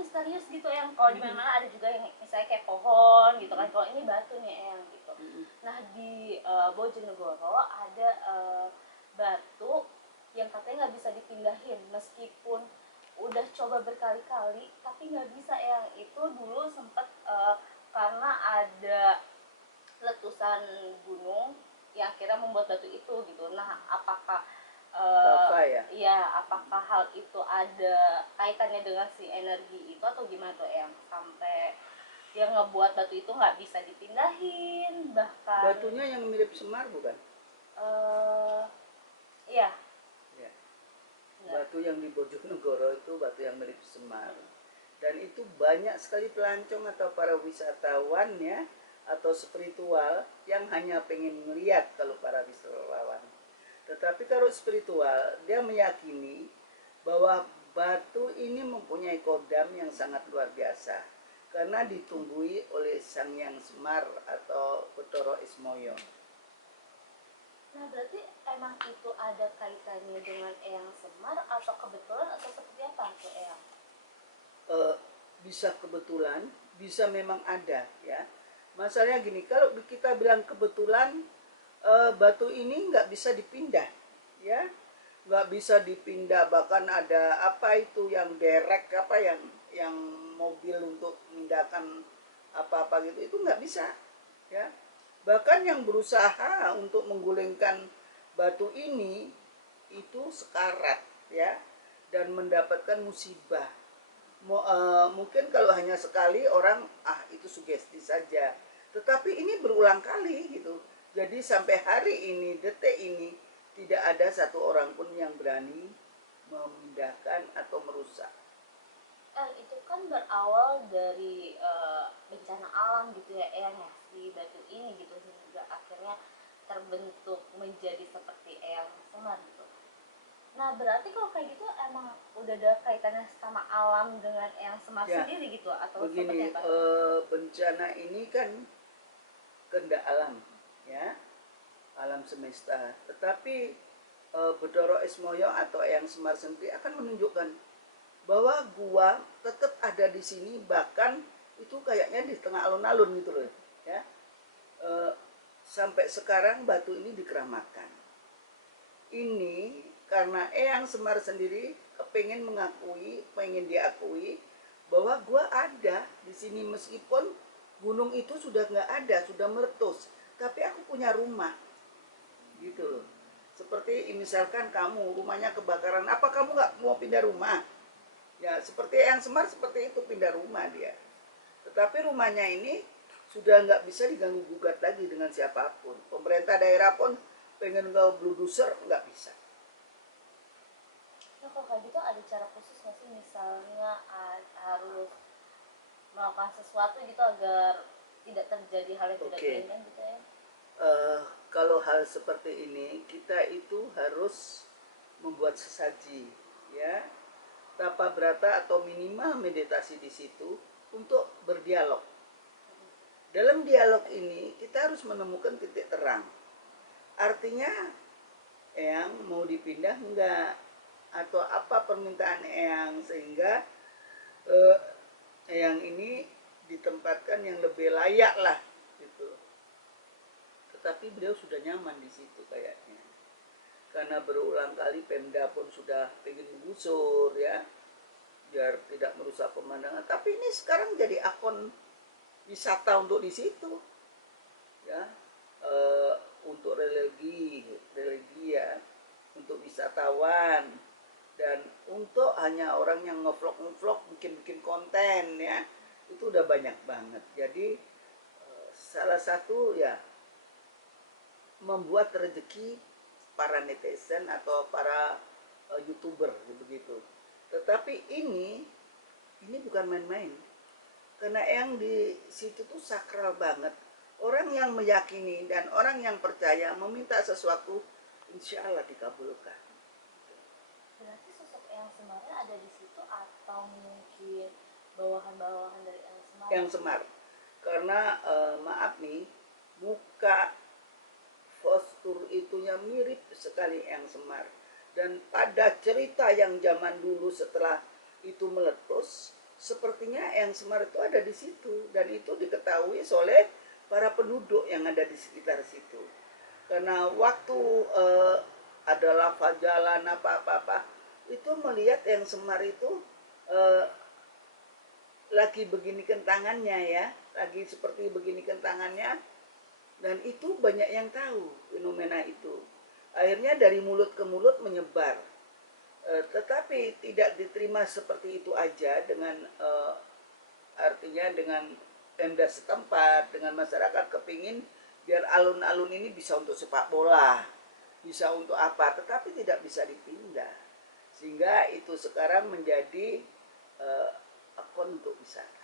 misterius gitu yang kalau di mana-mana ada juga yang misalnya kayak pohon gitu kan, kalau ini batu nih yang gitu. Nah di Bojonegoro ada batu yang katanya nggak bisa dipindahin meskipun udah coba berkali-kali tapi nggak bisa. Yang itu dulu sempet karena ada letusan gunung yang akhirnya membuat batu itu gitu. Nah apakah apakah hal itu ada kaitannya dengan si energi itu atau gimana tuh yang sampai yang ngebuat batu itu nggak bisa dipindahin? Bahkan batunya yang mirip Semar bukan? Iya. Ya. Batu yang di Bojonegoro itu batu yang mirip Semar, dan itu banyak sekali pelancong atau para wisatawan ya, atau spiritual yang hanya pengen melihat kalau para wisatawan. Tetapi kalau spiritual, dia meyakini bahwa batu ini mempunyai kodam yang sangat luar biasa karena ditunggui oleh Sang Hyang Semar atau Bathara Ismaya. Nah berarti emang itu ada kaitannya dengan Eyang Semar atau kebetulan atau seperti apa tuh Eyang? Bisa kebetulan, bisa memang ada ya. Masalahnya gini, kalau kita bilang kebetulan, batu ini nggak bisa dipindah ya, nggak bisa dipindah. Bahkan ada apa itu yang derek apa yang mobil untuk memindahkan apa-apa gitu, itu nggak bisa ya. Bahkan yang berusaha untuk menggulingkan batu ini itu sekarat ya, dan mendapatkan musibah. Mungkin kalau hanya sekali orang itu sugesti saja, tetapi ini berulang kali gitu. Jadi sampai hari ini, detik ini, tidak ada satu orang pun yang berani memindahkan atau merusak. Itu kan berawal dari bencana alam gitu ya Eyang ya, si batu ini gitu, sehingga akhirnya terbentuk menjadi seperti Eyang Semar gitu. Nah berarti kalau kayak gitu emang udah ada kaitannya sama alam dengan Eyang Semar Ya, sendiri gitu atau begini, seperti apa? bencana ini kan kehendak alam ya, alam semesta. Tetapi Bathara Ismaya atau Eyang Semar sendiri akan menunjukkan bahwa gua tetap ada di sini, bahkan itu kayaknya di tengah alun-alun gitu loh ya. Sampai sekarang batu ini dikeramatkan. Ini karena Eyang Semar sendiri pengen mengakui, pengen diakui bahwa gua ada di sini meskipun gunung itu sudah nggak ada, sudah meletus, tapi aku punya rumah gitu loh. Seperti misalkan kamu rumahnya kebakaran, apa kamu nggak mau pindah rumah? Ya seperti Eyang Semar seperti itu, pindah rumah dia. Tetapi rumahnya ini sudah nggak bisa diganggu gugat lagi dengan siapapun. Pemerintah daerah pun pengen nggak bluduser nggak bisa. Nah kalau kayak gitu ada cara khusus nggak sih, misalnya harus melakukan sesuatu gitu agar tidak terjadi hal yang tidak diinginkan gitu ya? Kalau hal seperti ini kita itu harus membuat sesaji ya, tapa berata atau minimal meditasi di situ untuk berdialog. Dalam dialog ini kita harus menemukan titik terang. Artinya Eyang mau dipindah enggak, atau apa permintaan Eyang sehingga Eyang ini ditempatkan yang lebih layak lah gitu. Tetapi beliau sudah nyaman di situ kayaknya, karena berulang kali Pemda pun sudah pengen menggusur ya, biar tidak merusak pemandangan. Tapi ini sekarang jadi akun wisata untuk di situ ya, untuk religi ya, untuk wisatawan, dan untuk hanya orang yang ngevlog bikin konten ya, itu udah banyak banget. Jadi salah satu ya membuat rezeki para netizen atau para YouTuber begitu. Tetapi ini bukan main-main, karena yang di situ tuh sakral banget. Orang yang meyakini dan orang yang percaya meminta sesuatu, insya Allah dikabulkan. Berarti sosok Eyang Semarnya ada di situ atau mungkin bawahan-bawahan dari Eyang Semar? Eyang Semar, karena maaf nih, muka postur itunya mirip sekali Eyang Semar. Dan pada cerita yang zaman dulu setelah itu meletus, seperti Eyang Semar itu ada di situ, dan itu diketahui oleh para penduduk yang ada di sekitar situ. Karena waktu ada lava jalan apa-apa itu melihat Eyang Semar itu lagi begini tangannya ya, lagi seperti begini tangannya, dan itu banyak yang tahu fenomena itu. Akhirnya dari mulut ke mulut menyebar, tetapi tidak diterima seperti itu aja dengan artinya dengan Pemda setempat, dengan masyarakat kepingin biar alun-alun ini bisa untuk sepak bola, bisa untuk apa, tetapi tidak bisa dipindah, sehingga itu sekarang menjadi akun untuk wisata.